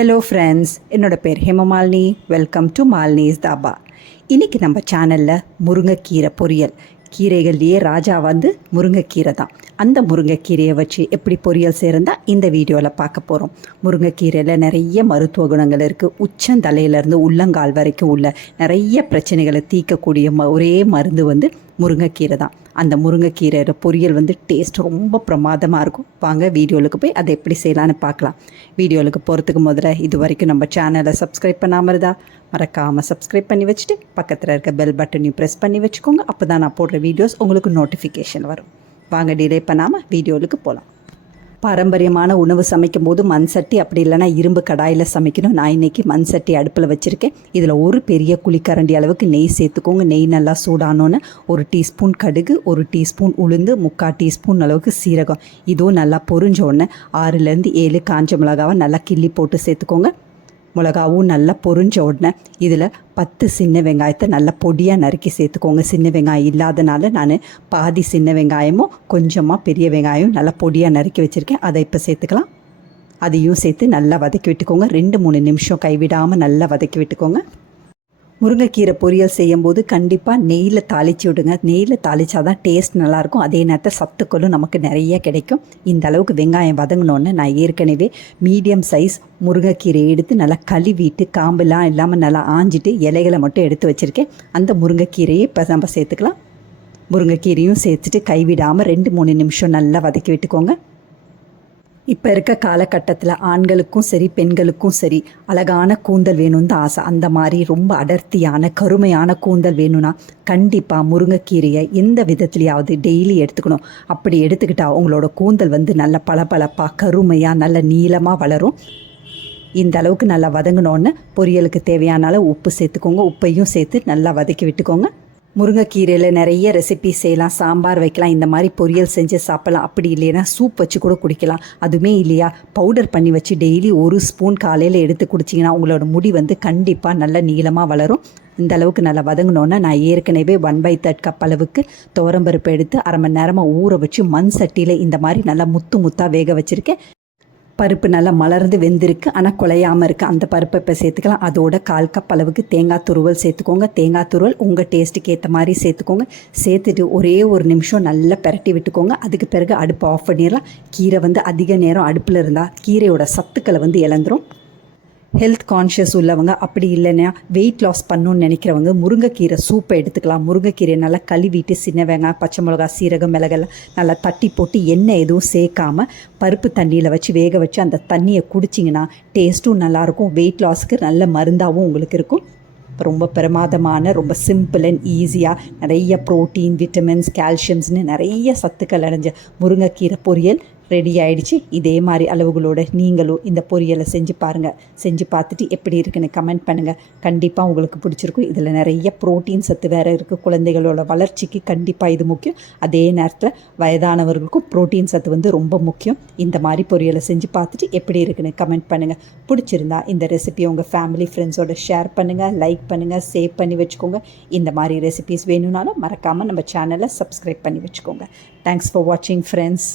Hello friends, என்னோட பேர் Hemamalini. Welcome to Malini's dhaba. இன்றைக்கி நம்ம சேனலில் முருங்கைக்கீரை பொரியல். கீரைகள்லேயே ராஜா முருங்கைக்கீரை தான். அந்த முருங்கைக்கீரையை வச்சு எப்படி பொரியல் செய்கிறதா இந்த வீடியோவில் பார்க்க போகிறோம். முருங்கைக்கீரையில் நிறைய மருத்துவ குணங்கள் இருக்குது. உச்சந்தலையிலேருந்து உள்ளங்கால் வரைக்கும் உள்ள நிறைய பிரச்சனைகளை தீர்க்கக்கூடிய ஒரே மருந்து முருங்கைக்கீரை தான். அந்த முருங்கைக்கீரை பொரியல் டேஸ்ட் ரொம்ப பிரமாதமாக இருக்கும். வாங்க வீடியோவுக்கு போய் அதை எப்படி செய்யலான்னு பார்க்கலாம். வீடியோவுக்கு போகிறதுக்கு முதல்ல இது வரைக்கும் நம்ம சேனலை சப்ஸ்கிரைப் பண்ணாமல் இருந்தால் மறக்காமல் சப்ஸ்கிரைப் பண்ணி வச்சுட்டு பக்கத்தில் இருக்க பெல் பட்டனையும் ப்ரெஸ் பண்ணி வச்சுக்கோங்க. அப்போ தான் நான் போடுற வீடியோஸ் உங்களுக்கு நோட்டிஃபிகேஷன் வரும். வாங்க டிலே பண்ணாமல் வீடியோவுக்கு போகலாம். பாரம்பரியமான உணவு சமைக்கும் போது மண் சட்டி அப்படி இல்லைனா இரும்பு கடாயில் சமைக்கணும். நான் இன்றைக்கி மண் சட்டி அடுப்பில் வச்சுருக்கேன். இதில் ஒரு பெரிய குழிக்கரண்டி அளவுக்கு நெய் சேர்த்துக்கோங்க. நெய் நல்லா சூடானோன்னு 1 டீஸ்பூன் கடுகு, 1 டீஸ்பூன் உளுந்து, 3/4 டீஸ்பூன் அளவுக்கு சீரகம். இதுவும் நல்லா பொரிஞ்ச உடனே 6லேருந்து 7 காஞ்ச மிளகாவை நல்லா கிள்ளி போட்டு சேர்த்துக்கோங்க. மிளகாவும் நல்லா பொரிஞ்ச உடனே இதில் 10 சின்ன வெங்காயத்தை நல்லா பொடியாக நறுக்கி சேர்த்துக்கோங்க. சின்ன வெங்காயம் இல்லாதனால நான் பாதி சின்ன வெங்காயமும் கொஞ்சமாக பெரிய வெங்காயம் நல்லா பொடியாக நறுக்கி வச்சுருக்கேன். அதை இப்போ சேர்த்துக்கலாம். அதையும் சேர்த்து நல்லா வதக்கி விட்டுக்கோங்க. 2-3 நிமிஷம் கைவிடாமல் நல்லா வதக்கி விட்டுக்கோங்க. முருங்கைக்கீரை பொரியல் செய்யும்போது கண்டிப்பாக நெய்யில் தாளித்து விடுங்க. நெய்யில் தாளித்தா தான் டேஸ்ட் நல்லாயிருக்கும். அதே நேரத்தில் சத்துக்களும் நமக்கு நிறைய கிடைக்கும். இந்த அளவுக்கு வெங்காயம் வதங்கினோன்னு நான் ஏற்கனவே மீடியம் சைஸ் முருங்கைக்கீரை எடுத்து நல்லா கழுவிட்டு காம்பெல்லாம் இல்லாமல் நல்லா ஆஞ்சிட்டு இலைகளை மட்டும் எடுத்து வச்சுருக்கேன். அந்த முருங்கைக்கீரையை இப்போ நம்ம சேர்த்துக்கலாம். முருங்கைக்கீரையும் சேர்த்துட்டு கைவிடாமல் 2-3 நிமிஷம் நல்லா வதக்கி விட்டுக்கோங்க. இப்போ இருக்க காலகட்டத்தில் ஆண்களுக்கும் சரி பெண்களுக்கும் சரி அழகான கூந்தல் வேணும்னு தான் ஆசை. அந்த மாதிரி ரொம்ப அடர்த்தியான கருமையான கூந்தல் வேணும்னா கண்டிப்பாக முருங்கைக்கீரையை எந்த விதத்துலையாவது டெய்லி எடுத்துக்கணும். அப்படி எடுத்துக்கிட்டால் உங்களோட கூந்தல் நல்ல பளபளப்பாக கருமையாக நல்ல நீளமாக வளரும். இந்த அளவுக்கு நல்லா வதங்கினோன்னு பொரியலுக்கு தேவையான அளவு உப்பு சேர்த்துக்கோங்க. உப்பையும் சேர்த்து நல்லா வதக்கி விட்டுக்கோங்க. முருங்கைக்கீரையில் நிறைய ரெசிபி செய்யலாம். சாம்பார் வைக்கலாம், இந்த மாதிரி பொரியல் செஞ்சு சாப்பிடலாம். அப்படி இல்லைன்னா சூப் வச்சு கூட குடிக்கலாம். அதுவுமே இல்லையா பவுடர் பண்ணி வச்சு டெய்லி 1 ஸ்பூன் காலையில் எடுத்து குடிச்சிங்கன்னா உங்களோட முடி கண்டிப்பாக நல்ல நீளமாக வளரும். இந்த அளவுக்கு நல்லா வதங்கினோன்னா நான் ஏற்கனவே 1/3 கப் அளவுக்கு துவரம்பருப்பு எடுத்து 1/2 மணி நேரமாக ஊற வச்சு மண் சட்டியில் இந்த மாதிரி நல்லா முத்தாக வேக வச்சுருக்கேன். பருப்பு நல்லா மலர்ந்து வெந்திருக்கு, ஆனால் குலையாமல் இருக்குது. அந்த பருப்பை இப்போ சேர்த்துக்கலாம். அதோட 1/4 கப் அளவுக்கு தேங்காய் துருவல் சேர்த்துக்கோங்க. தேங்காய் துருவல் உங்கள் டேஸ்ட்டுக்கு ஏற்ற மாதிரி சேர்த்துக்கோங்க. சேர்த்துட்டு ஒரே 1 நிமிஷம் நல்லா பெரட்டி விட்டுக்கோங்க. அதுக்கு பிறகு அடுப்பை ஆஃப் பண்ணிடலாம். கீரை அதிக நேரம் அடுப்பில் இருந்தால் கீரையோட சத்துக்களை இழந்துரும். ஹெல்த் கான்ஷியஸ் உள்ளவங்க அப்படி இல்லைன்னா வெயிட் லாஸ் பண்ணணுன்னு நினைக்கிறவங்க முருங்கைக்கீரை சூப்பை எடுத்துக்கலாம். முருங்கைக்கீரை நல்லா கழுவிட்டு சின்ன வெங்காயம், பச்சை மிளகா, சீரகம், மிளகெல்லாம் நல்லா தட்டி போட்டு எண்ணெய் எதுவும் சேர்க்காமல் பருப்பு தண்ணியில் வச்சு வேக வச்சு அந்த தண்ணியை குடிச்சிங்கன்னா டேஸ்ட்டும் நல்லாயிருக்கும். வெயிட் லாஸ்க்கு நல்ல மருந்தாகவும் உங்களுக்கு இருக்கும். ரொம்ப பிரமாதமான ரொம்ப சிம்பிள் அண்ட் ஈஸியாக நிறைய ப்ரோட்டீன், விட்டமின்ஸ், கால்சியம்ஸ்னு நிறைய சத்துக்கள் அடைஞ்ச முருங்கைக்கீரை பொரியல் ரெடி ஆகிடுச்சு. இதே மாதிரி அளவுகளோட நீங்களும் இந்த பொரியலை செஞ்சு பாருங்கள். செஞ்சு பார்த்துட்டு எப்படி இருக்குன்னு கமெண்ட் பண்ணுங்கள். கண்டிப்பாக உங்களுக்கு பிடிச்சிருக்கும். இதில் நிறைய ப்ரோட்டீன் சத்து வேறு இருக்குது. குழந்தைகளோட வளர்ச்சிக்கு கண்டிப்பாக இது முக்கியம். அதே நேரத்தில் வயதானவர்களுக்கும் ப்ரோட்டீன் சத்து ரொம்ப முக்கியம். இந்த மாதிரி பொரியலை செஞ்சு பார்த்துட்டு எப்படி இருக்குன்னு கமெண்ட் பண்ணுங்கள். பிடிச்சிருந்தா இந்த ரெசிபியை உங்கள் ஃபேமிலி ஃப்ரெண்ட்ஸோட ஷேர் பண்ணுங்கள், லைக் பண்ணுங்கள், சேவ் பண்ணி வச்சுக்கோங்க. இந்த மாதிரி ரெசிபிஸ் வேணும்னாலும் மறக்காமல் நம்ம சேனலை சப்ஸ்கிரைப் பண்ணி வச்சுக்கோங்க. தேங்க்ஸ் ஃபார் வாட்சிங் ஃப்ரெண்ட்ஸ்.